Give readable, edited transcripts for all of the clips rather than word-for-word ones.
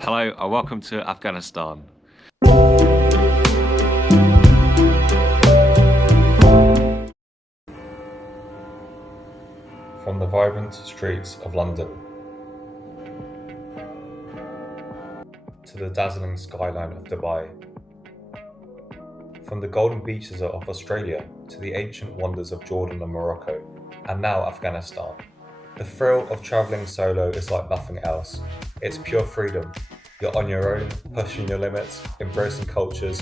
Hello and welcome to Afghanistan. From the vibrant streets of London to the dazzling skyline of Dubai, from the golden beaches of Australia to the ancient wonders of Jordan and Morocco, and now Afghanistan. The thrill of travelling solo is like nothing else. It's pure freedom. You're on your own, pushing your limits, embracing cultures,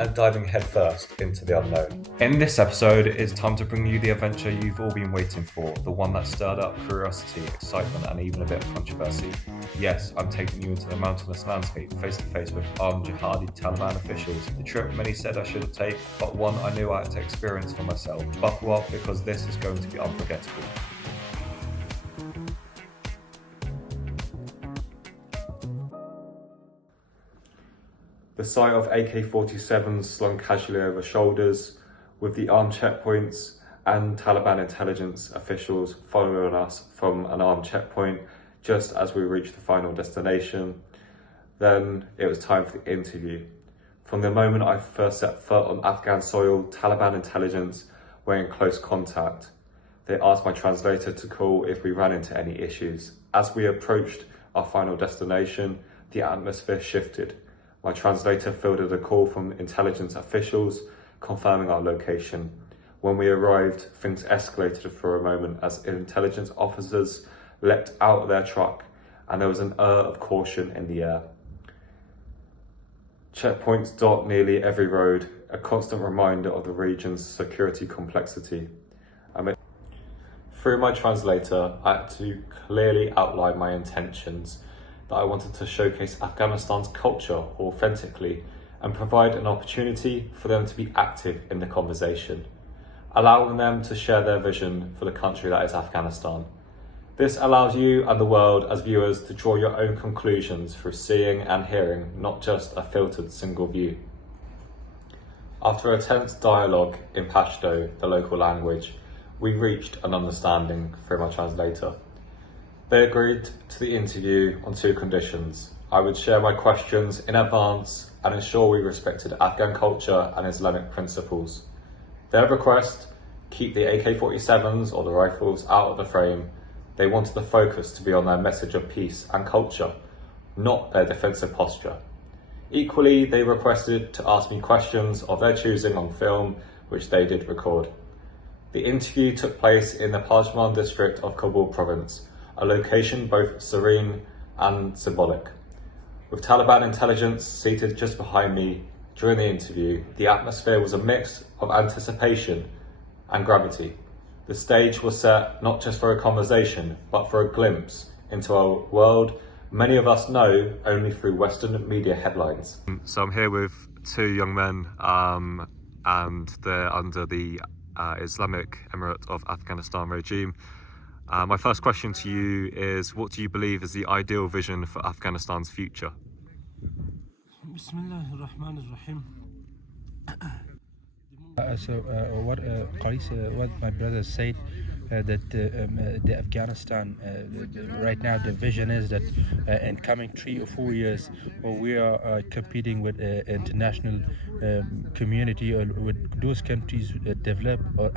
and diving headfirst into the unknown. In this episode, it's time to bring you the adventure you've all been waiting for, the one that stirred up curiosity, excitement, and even a bit of controversy. Yes, I'm taking you into the mountainous landscape, face to face with armed jihadi Taliban officials. The trip many said I shouldn't take, but one I knew I had to experience for myself. Buckle up because this is going to be unforgettable. The sight of AK-47s slung casually over shoulders, with the armed checkpoints and Taliban intelligence officials following us from an armed checkpoint just as we reached the final destination. Then it was time for the interview. From the moment I first set foot on Afghan soil, Taliban intelligence were in close contact. They asked my translator to call if we ran into any issues. As we approached our final destination, the atmosphere shifted. My translator fielded a call from intelligence officials confirming our location. When we arrived, things escalated for a moment as intelligence officers leapt out of their truck and there was an air of caution in the air. Checkpoints dot nearly every road, a constant reminder of the region's security complexity. Through my translator, I had to clearly outline my intentions, that I wanted to showcase Afghanistan's culture authentically and provide an opportunity for them to be active in the conversation, allowing them to share their vision for the country that is Afghanistan. This allows you and the world as viewers to draw your own conclusions through seeing and hearing, not just a filtered single view. After a tense dialogue in Pashto, the local language, we reached an understanding through my translator. They agreed to the interview on two conditions. I would share my questions in advance and ensure we respected Afghan culture and Islamic principles. Their request, keep the AK-47s or the rifles out of the frame. They wanted the focus to be on their message of peace and culture, not their defensive posture. Equally, they requested to ask me questions of their choosing on film, which they did record. The interview took place in the Pajman district of Kabul province, a location both serene and symbolic. With Taliban intelligence seated just behind me during the interview, the atmosphere was a mix of anticipation and gravity. The stage was set not just for a conversation, but for a glimpse into a world many of us know only through Western media headlines. So I'm here with two young men and they're under the Islamic Emirate of Afghanistan regime. My first question to you is, what do you believe is the ideal vision for Afghanistan's future? What my brother said, that the Afghanistan right now the vision is that in coming 3 or 4 years we are competing with international community or with those countries develop or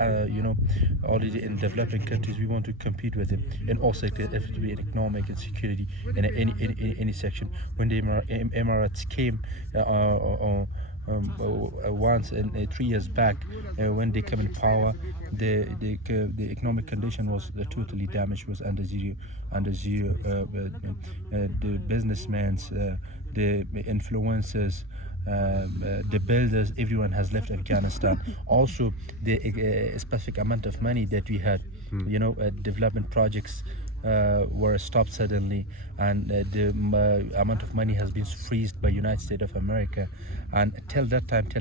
already in developing countries. We want to compete with them in all sectors, if it be in economic and security in any section. When the Emirates came once and 3 years back, when they came in power, the economic condition was totally damaged, was under zero. The businessmen, the influencers, the builders, everyone has left Afghanistan. Also, the specific amount of money that we had, development projects were stopped suddenly, and the amount of money has been freezed by United States of America. And till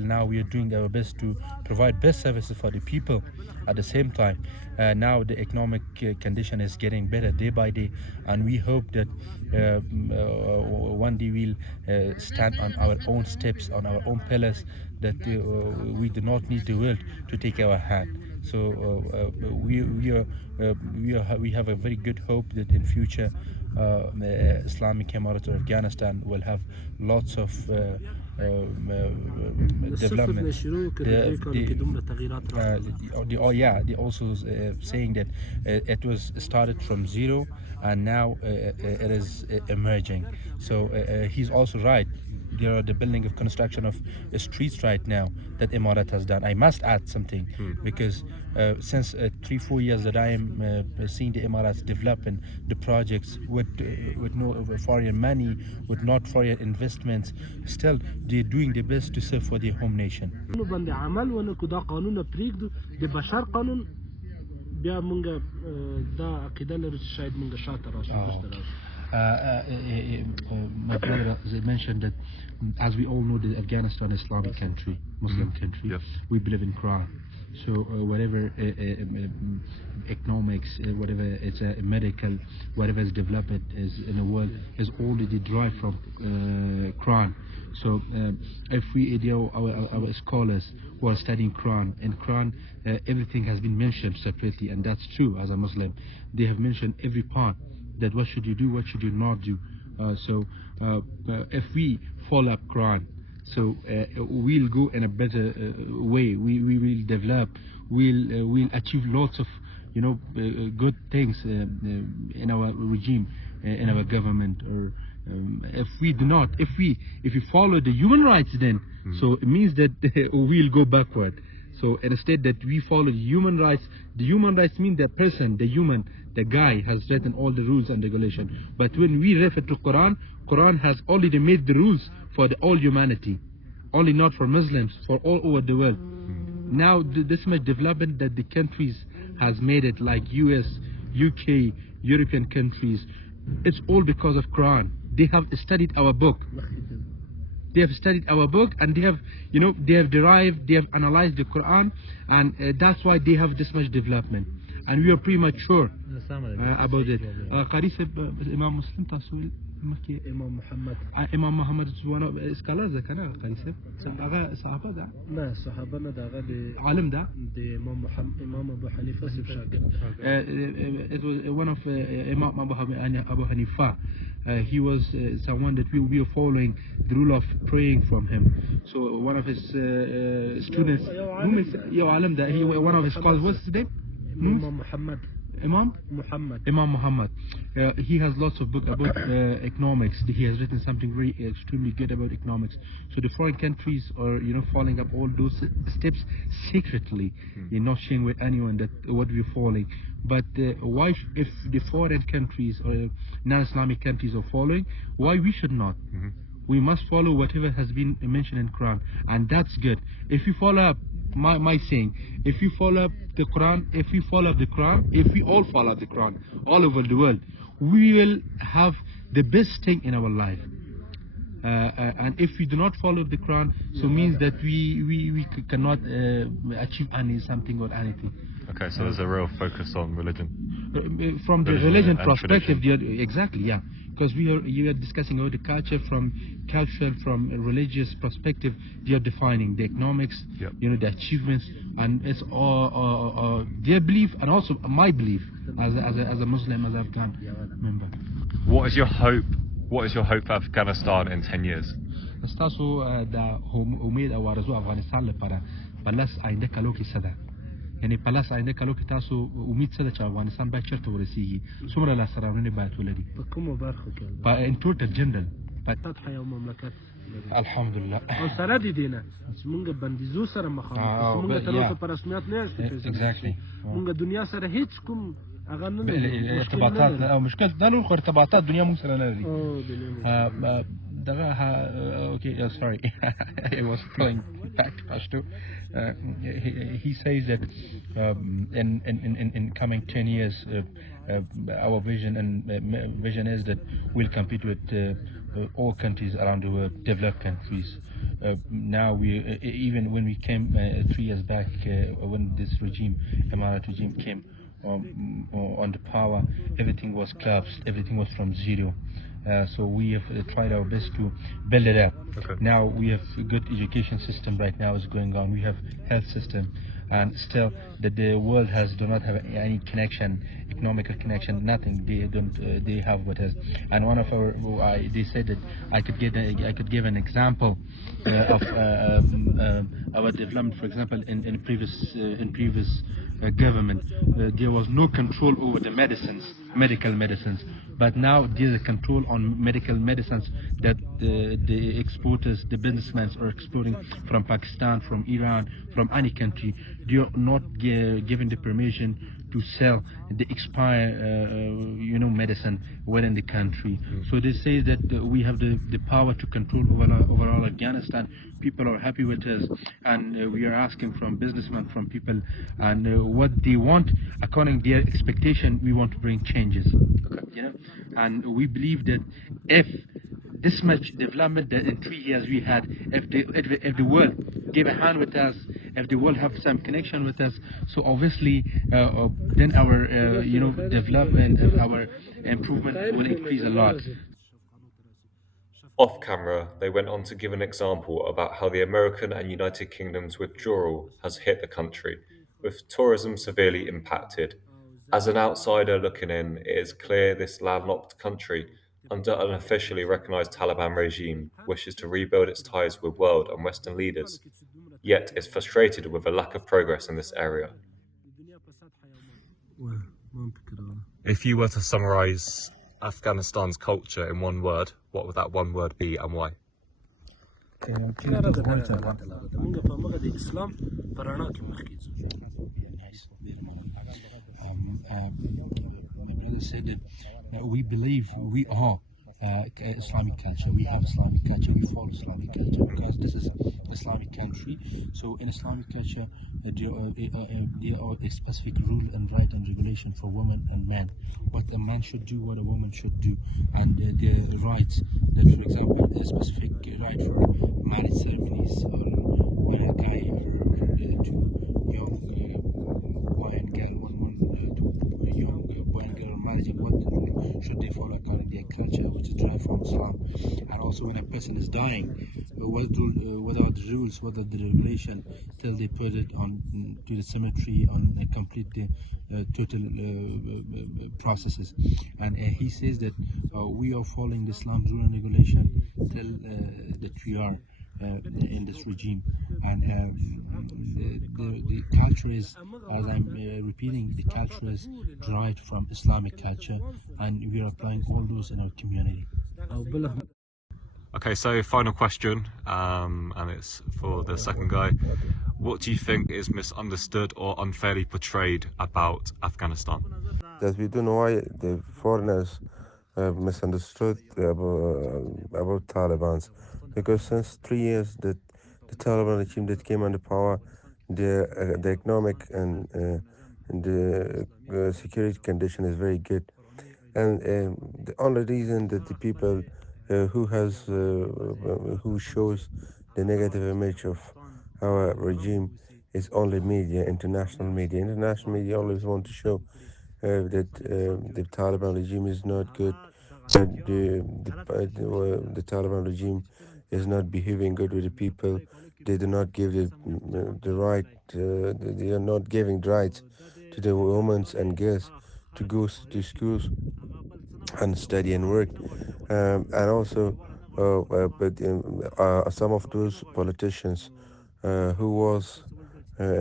now, we are doing our best to provide best services for the people. At the same time, now the economic condition is getting better day by day, and we hope that one day we'll stand on our own steps, on our own pillars, that we do not need the world to take our hand. We have a very good hope that in future Islamic Emirate of Afghanistan will have lots of development. They also saying that it was started from zero and now it is emerging. So he's also right. There are the building of construction of streets right now that Emirat has done. I must add something because since 3-4 years that I am seeing the Emirates developing the projects with no foreign money, with not foreign investments, still they're doing their best to serve for their home nation. بیا مونږ دا عقیده لرو چې شاید مونږ شاته راشو وروسته راشو. My brother mentioned that as we all know that Afghanistan is Islamic country, Muslim country. Yes. We believe in Quran. So whatever economics, whatever it's medical, whatever is developed is in the world is already derived from Quran. So if we, our scholars who are studying Quran, in Quran everything has been mentioned separately, and that's true. As a Muslim, they have mentioned every part that what should you do, what should you not do. So if we follow up Quran, so we'll go in a better way. We will develop. We'll achieve lots of good things in our regime, in our government. Or if we do not, if we follow the human rights, then so it means that we'll go backward. So instead that we follow the human rights mean the person, the human, the guy has written all the rules and regulations. But when we refer to Quran has already made the rules for all humanity, only not for Muslims, for all over the world. Now this much development that the countries has made it, like US, UK, European countries, it's all because of Quran. They have studied our book. They have studied our book, and they have, they have derived, they have analyzed the Quran, and that's why they have this much development. And we are pretty much sure about it. Imam Muslim تاسو امام محمد زوانه اسکالا ځکه قریسه هغه صحابه ده نه صحابه نه دغه د عالم ده د امام ابو حنیفه سب شاګرد. It was one of Imam Abu Hanifa. He was someone that we were following the rule of praying from him. So one of his students, one of his scholars, what's his name? Imam Muhammad. Imam Muhammad. He has lots of books about economics. He has written something very extremely good about economics. So the foreign countries are following up all those steps secretly, not sharing with anyone that what we're following. But why, if the foreign countries or non-Islamic countries are following, why we should not? We must follow whatever has been mentioned in Quran, and that's good. If we follow up my saying, if we follow up the Quran, if we follow up the Quran, if we all follow up the Quran all over the world, we will have the best thing in our life. And if we do not follow the Quran, so means that we cannot achieve something or anything. Okay, so there's a real focus on religion. From the religion perspective, exactly, yeah. Because you are discussing about the culture, from a religious perspective, you are defining the economics, the achievements, and it's all their belief and also my belief as a Muslim, as an Afghan member. What is your hope? What is your hope for Afghanistan in 10 years? تاسو د امید او ارزو افغانستان لپاره پلس آینده کلو کې څه ده؟ یعنی پلس آینده کلو کې تاسو امید څه ده چې افغانستان باید چیرته ورسیږي؟ څومره لاسته راوړنې باید ولري؟ په کومه برخه کې؟ په ان ټوټل جنرال فتح یو مملکت. الحمدلله. او سره دي دینه موږ بندیزو سره مخامخ، موږ تر اوسه په رسمیت نه یاستو. موږ دنیا سره هیڅ کوم هغه نه ارتباطات او مشکل نه لرو، ارتباطات دنیا موږ سره نه لري. Okay, sorry. I was going back to Pashto. He says that in coming 10 years, our vision is that we'll compete with all countries around the world, developed countries. Now even when we came 3 years back, when this Emirate regime came on the power, everything was collapsed, everything was from zero. So we have tried our best to build it up. Okay. Now we have a good education system right now is going on. We have health system. and still the world has do not have any connection, economical connection, nothing. They don't. They have with us. And one of our, they said that I could give an example of our development. For example, in previous government, there was no control over the medical medicines. But now there's a control on medical medicines that the exporters, the businessmen are exporting from Pakistan, from Iran, from any country. They are not given the permission to sell the expired, medicine within the country. So they say that we have the power to control overall Afghanistan. People are happy with us, and we are asking from businessmen, from people, and what they want, according to their expectation, we want to bring changes. And we believe that if this much development that in 3 years we had, if the world give a hand with us, if the world have some connection with us, so obviously then our development and our improvement will increase a lot. Off camera, they went on to give an example about how the American and United Kingdom's withdrawal has hit the country, with tourism severely impacted. As an outsider looking in, it is clear this landlocked country, under an officially recognized Taliban regime, wishes to rebuild its ties with world and Western leaders, yet is frustrated with a lack of progress in this area. If you were to summarize Afghanistan's culture in one word, what would that one word be and why? My brother said that we believe we are Islamic culture. We have Islamic culture. We follow Islamic culture because this is Islamic country. So in Islamic culture, there are a specific rule and right and regulation for women and men. What a man should do, what a woman should do, and the rights that, for example, a specific right for marriage ceremonies, or when a guy or two young boy and girl, two young boy and girl marriage, what should they follow according to their culture, which is derived from Islam. And also when a person is dying, what are the rules, what are the regulation, till they put it on to the cemetery, on complete the total processes. And he says that we are following the Islam's rule and regulation till that we are in this regime. And the culture is, as I'm repeating, the culture is derived from Islamic culture, and we are applying all those in our community. Okay, so final question, and it's for the second guy. What do you think is misunderstood or unfairly portrayed about Afghanistan? That we don't know why the foreigners have misunderstood about Taliban's, because since 3 years that the Taliban regime that came under power, the economic and the security condition is very good, and the only reason that the people who shows the negative image of our regime is only media, international media. International media always want to show that the Taliban regime is not good, that the Taliban regime is not behaving good with the people. They do not give the right, they are not giving rights to the women and girls to go to schools and study and work. And also, but some of those politicians who was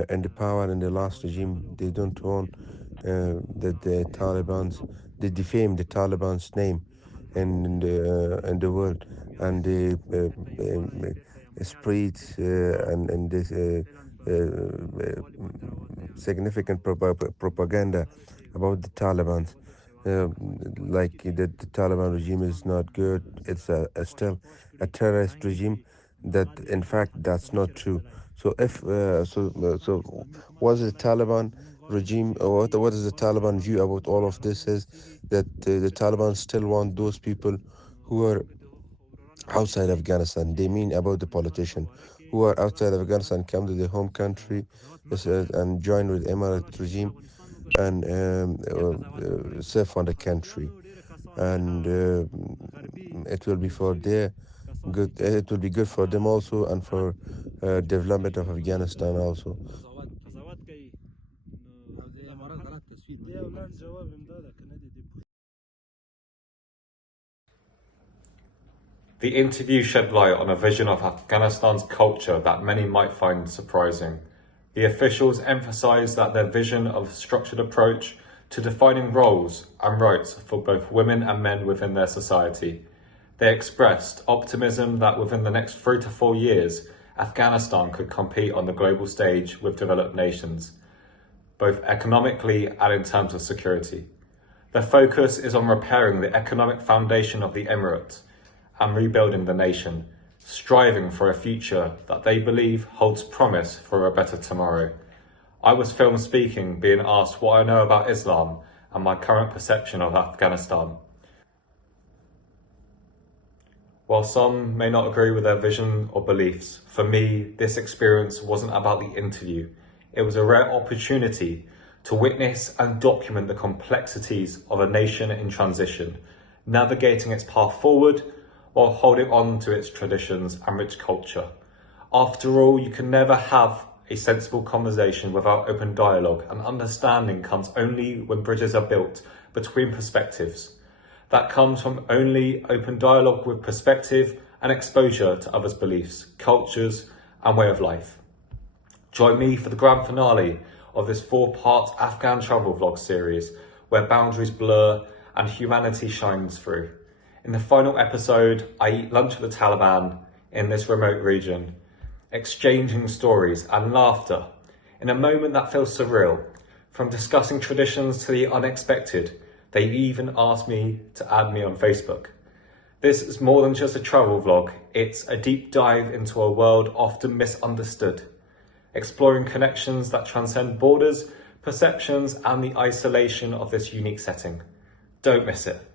in the power in the last regime, they don't want that the Taliban's, they defame the Taliban's name in the world, and they spread and this significant propaganda about the Taliban, uh, like that the Taliban regime is not good. It's still a terrorist regime. That in fact that's not true. So if so, what is the Taliban regime? Or what is the Taliban view about all of this? Is that the Taliban still want those people who are outside Afghanistan. They mean about the politician who are outside Afghanistan come to their home country and join with Emirate regime and serve on the country, and it will be for their good. It will be good for them also, and for development of Afghanistan also. The interview shed light on a vision of Afghanistan's culture that many might find surprising. The officials emphasised that their vision of a structured approach to defining roles and rights for both women and men within their society. They expressed optimism that within the next 3 to 4 years, Afghanistan could compete on the global stage with developed nations, both economically and in terms of security. Their focus is on repairing the economic foundation of the emirate and rebuilding the nation, striving for a future that they believe holds promise for a better tomorrow. I was filmed speaking, being asked what I know about Islam and my current perception of Afghanistan. While some may not agree with their vision or beliefs, for me, this experience wasn't about the interview. It was a rare opportunity to witness and document the complexities of a nation in transition, navigating its path forward while holding on to its traditions and rich culture. After all, you can never have a sensible conversation without open dialogue, and understanding comes only when bridges are built between perspectives. That comes from only open dialogue with perspective and exposure to others' beliefs, cultures, and way of life. Join me for the grand finale of this 4-part Afghan travel vlog series, where boundaries blur and humanity shines through. In the final episode, I eat lunch with the Taliban in this remote region, exchanging stories and laughter in a moment that feels surreal. From discussing traditions to the unexpected, they even asked me to add me on Facebook. This is more than just a travel vlog, it's a deep dive into a world often misunderstood, exploring connections that transcend borders, perceptions, and the isolation of this unique setting. Don't miss it.